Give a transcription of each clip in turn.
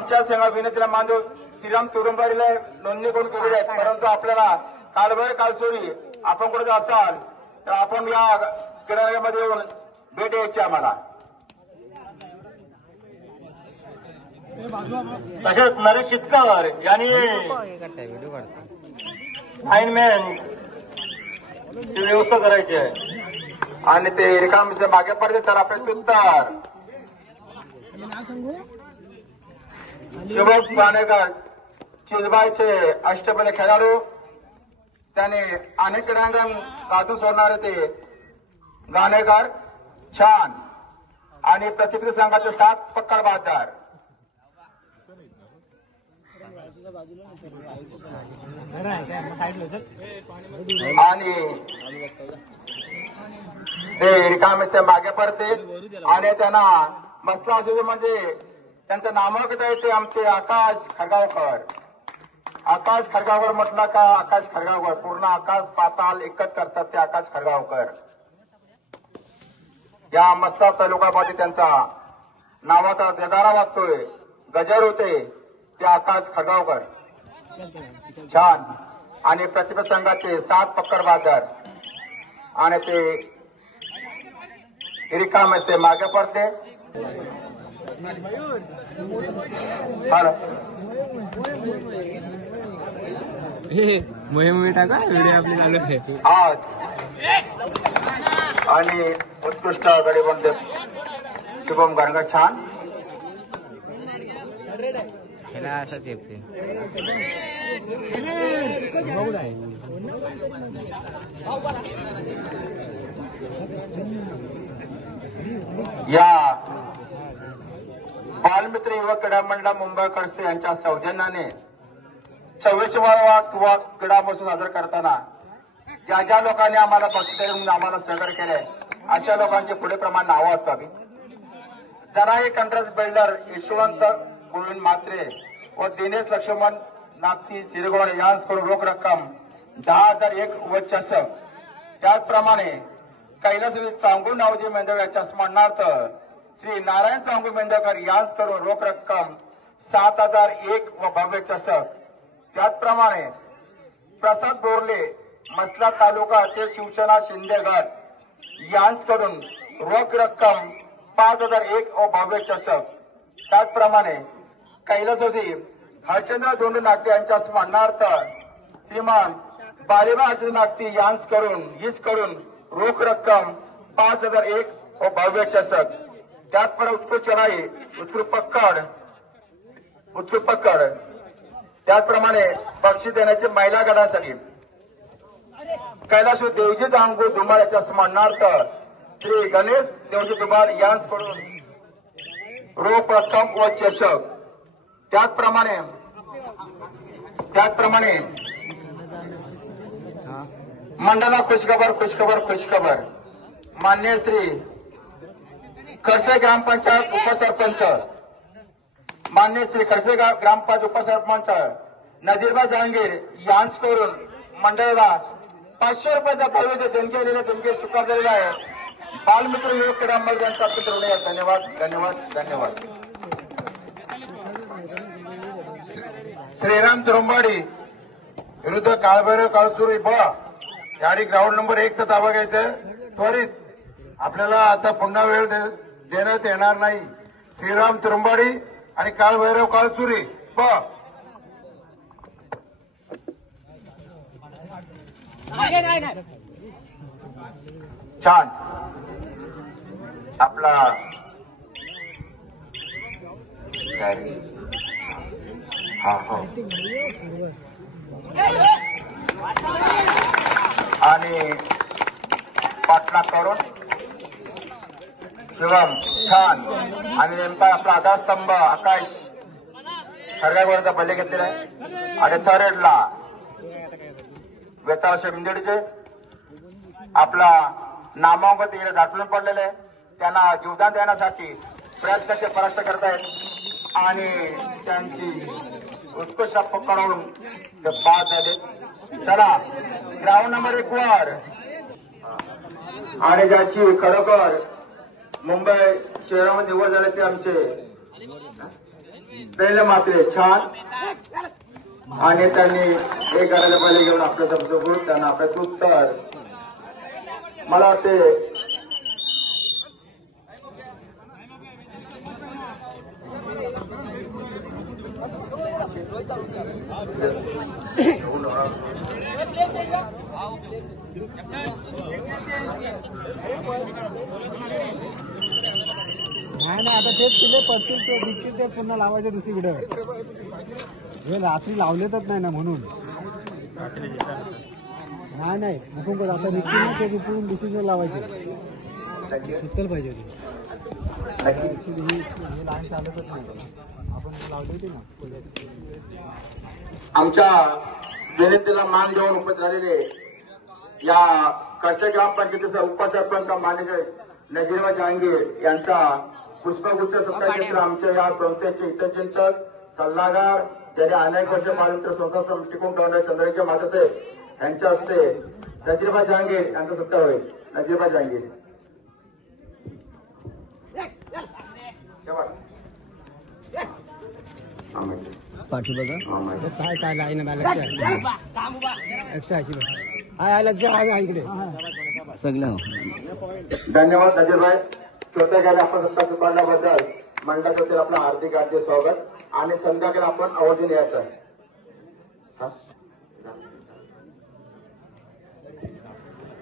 आमच्या संघ विनंतीला मानतो श्रीराम तुरुंबारीला नोंदणी करून केलेली आहे, परंतु आपल्याला कालभर कालसोरी आपण कुठे असाल तर आपण या क्रीडांगणामध्ये येऊन भेट द्यायची आम्हाला. तसेच नरेश शितकर यांनी लाईनमॅन ची व्यवस्था करायची आहे आणि ते रिकाम मागे पडते तर आपले सुतार युवक गाणेकर चिलबाईचे अष्टपैलू खेळाडू, त्याने अनेक क्रीडांगण गाजून सोडणारे ते गाणेकर छान आणि प्रतिनिधी संघाचे 7 पक्कड बहादर आणि ते रिकामे मागे पडते आणि त्यांना मसला असू म्हणजे त्यांचं नामांकित आहे ते आमचे आकाश खरगावकर. आकाश खरगावकर म्हटलं का आकाश खरगावकर, पूर्ण आकाश पाताल एकच करतात ते आकाश खरगावकर. या मस्ता तालुक्यामध्ये त्यांचा नावाचा देदारा वागतोय, गजर होते ते आकाश खरगावकर छान आणि प्रतिभा संघाचे 7 पक्कड बहादर आणि ते रिकाम ते मागे पडते. टाका व्हिडिओ आपली चालू आहे आज आणि उत्कृष्ट गडी बनते शुभम गणगा छान ह्याला असं चेपते. या बालमित्र युवक क्रीडा मंडळ मुंबई खडसे यांच्या सौजन्याने 26वा क्रीडा महोत्सव साजरा करताना ज्या ज्या लोकांनी आम्हाला बक्षीस म्हणून आम्हाला सहकार्य केलंय अशा लोकांचे पुढे प्रमाण नावं असावी. जरा कंट्रास्ट बिल्डर यशवंत गोविंद म्हात्रे व दिनेश लक्ष्मण नागती सिरगोड यांच्याकडून रोख रक्कम 10,001 व चषक. त्याचप्रमाणे कैलासवी चांगू नावजी मेंदळ यांच्या स्मरणार्थ श्री नारायण चांगू मेंदळकर यांच्याकडून रोख रक्कम 7,001 व भव्य चषक. त्याचप्रमाणे प्रसाद बोरले मसला तालुका ते शिवसेना शिंदेगड यांच्याकडून रोख रक्कम 5,001 व भव्य चषक. त्याचप्रमाणे कैलासवासी हरचंद्र धोंडू नागते यांच्या स्मरणार्थ श्रीमान बालेबा अर्जुन नागती यांच्याकडून रोख रक्कम 5,001 व भव्य चषक. त्याचप्रमाणे उत्कृष्ट चढाई उत्कृष्ट पक्कड त्याचप्रमाणे बक्षीस देण्याचे महिला गटासाठी कैलास देवजी दांगू धुमाळ याच्या स्मरणार्थ श्री गणेश देवजी धुमाळ यांच्याकडून रोख रक्कम व चषक. त्याचप्रमाणे मंडळा खुशखबर मान्य श्री खडसे ग्रामपंचायत उपसरपंच मान्य श्री खडसे ग्रामपंचायत उपसरपंच नजीरबा जहांगीर यांच्याकडून मंडळाला 500 रुपयाचा भव्य देणगी स्वीकारलेला आहे. बालमित्र युवक क्रीडा मंडळ यांचा धन्यवाद धन्यवाद धन्यवाद. श्रीराम तुरुंबाडी विरुद्ध काळभैरव काळसुरी ब याडी ग्राउंड नंबर 1 चा ताबा घ्यायचा त्वरित. आपल्याला आता पुन्हा वेळ देण्यात येणार नाही. श्रीराम तुरुंबाडी आणि काळभैरव काळसुरी ब. छान आपला हा हो आणि पाटला करून शिवम छान आणि नेमका आपला आधारस्तंभ आकाश खरगावरचा पल्ले घेतलेला आहे. आणि थर्डला वेताळ मिंदेडीचे आपला नामांक तिकडे दाटून पडलेले आहे. त्यांना जीवदान देण्यासाठी प्रयत्नाचे परास्त करतायत आणि त्यांची उत्कृष्ट पकडून ते बाद झाले. चला ग्राउंड नंबर 1 वर आणि ज्याची खरोखर मुंबई शहरामध्ये निवड झाली ते आमचे पहिले मात्र छान आणि त्यांनी हे करायला पहिले घेऊन आपलं शब्द त्यांना आपल्याचं उत्तर मला वाटते नाही आता तेच तुले पडतील ते दिसतील ते पुन्हा लावायचे दुसरीकडे हे रात्री लावलेतच नाही ना म्हणून नाही भूकंप आता निघतील ना ते पुढून दुसरीकडे लावायचे सुटल पाहिजे ही लाईन चालतच नाही आपण लावली होती ना. आमच्या जनतेला मान देऊन उपस्थित झालेले या कष्ट ग्रामपंचायतीचा उपसरपंच मान्य नजीरबा जहांगीर यांचा पुष्पगुच्छ सत्ताक्षेत्र आमच्या या संस्थेचे हितचिंतक सल्लागार ज्याने अनेक वर्ष पालित संस्था टिकून ठेवणारे चंद्रजी माधवसाहेब यांच्या हस्ते नजीरबा जहांगीर यांचा सत्कार होईल. नजीरबा जहांगीर पाठी बघा काय काय लाईन लक्ष हाय लक्ष आहे इकडे सगळं. धन्यवाद नजीरभाई. छोट्या गाड्या आपण सत्ता स्वीकारल्याबद्दल मंडळातील आपलं हार्दिक हार्दिक स्वागत आणि संध्याकाळी आपण अवधीने यायचं आहे.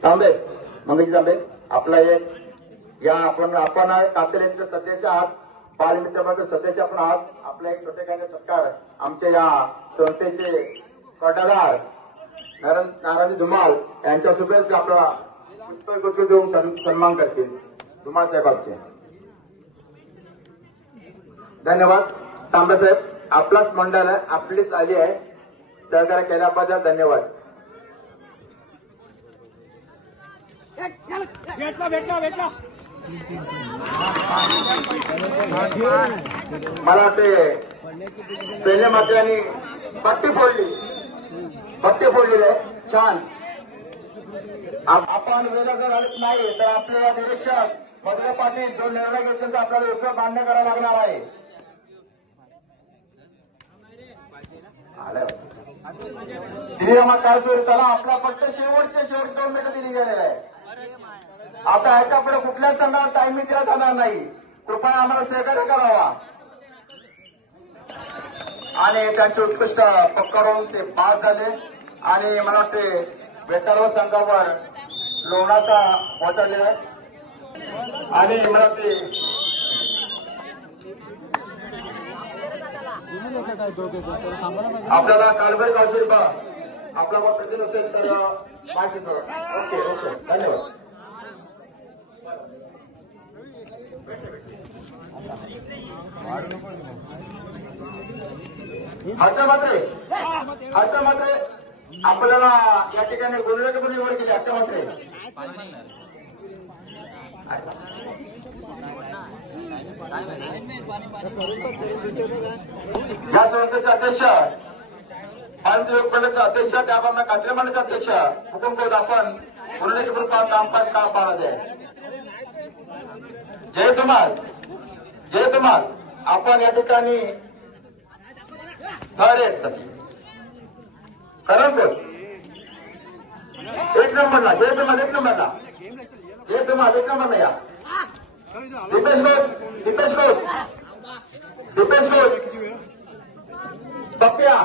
तांबे मंगेश तांबे आपला एक या आपण कातलेचे सदस्य आहात बालमित्रमध्ये सदस्य आपण आहात. आपला एक छोटे गाड्या सत्कार आमच्या या संस्थेचे कर्णधार नारायण धुमाल यांच्या शुभेच्छा आपला पुष्पगुच्छ देऊन सन्मान करतील. धुमाल साहेबांचे धन्यवाद. तांबे साहेब आपलाच मंडळ आहे आपलीच आली आहे सहकार्य केल्याबद्दल धन्यवाद. मला ते पहिले मात्र्यांनी पट्टी फोडलेली आहे छान. आपण वेळ जर झालेच नाही तर आपल्याला निरीक्षक मधुरे पाटील जो निर्णय घेतला तर आपल्याला योग्य मान्य करायला लागणार आहे. श्रीरामा काय सुरू त्याला आपला फक्त शेवटचे 2 मिनिटं दिली गेलेले आहे. आता ह्याच्या पुढे कुठल्याच संघाला टायमिंग दिला जाणार नाही. कृपया आम्हाला सहकार्य करावा. आणि त्यांचे उत्कृष्ट पक्करून ते पास झाले आणि मला वाटते वेतारव संघावर लोणाचा पोहोचलेला आहे आणि मला वाटते आपल्याला कालबाई गावचे आपला प्रतिनिधी असेल तर माहिती ओके धन्यवाद. अच्छा मात्र आपल्याला या ठिकाणी गोलवेकर पण निवड केली. अच्छा मात्र या संस्थेचे अध्यक्ष भारतीय युवक मंडळाचे अध्यक्ष त्याप्रमाणे कात्रे मंडळाचे अध्यक्ष हुकुम करून आपण गोलवेकर ग्रुपात कामकाज काम पाहत आहे. जय धुमाल आपण या ठिकाणी थर्ड साठी करंगोट एक नंबरला जय धुमाल या दीपेश घोष पप्प्या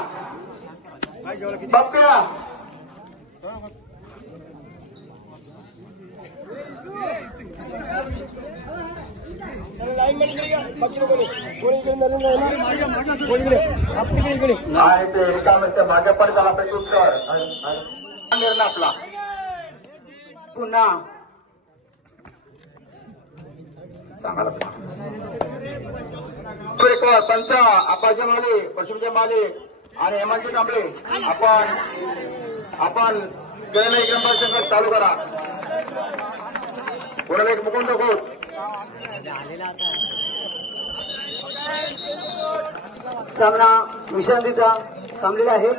आणि ते रिकाम भाजपकडे झाला पाहिजे उत्तर निर्णय आपला पुन्हा चांगला पंच आपाचे माले पशुचे माले आणि हेमंत कांबळे आपण केलेला 1 नंबर संघ चालू करा. कोणाला एक मुकुंद घोष सामना विश्रांतीचा थांबलेला आहे.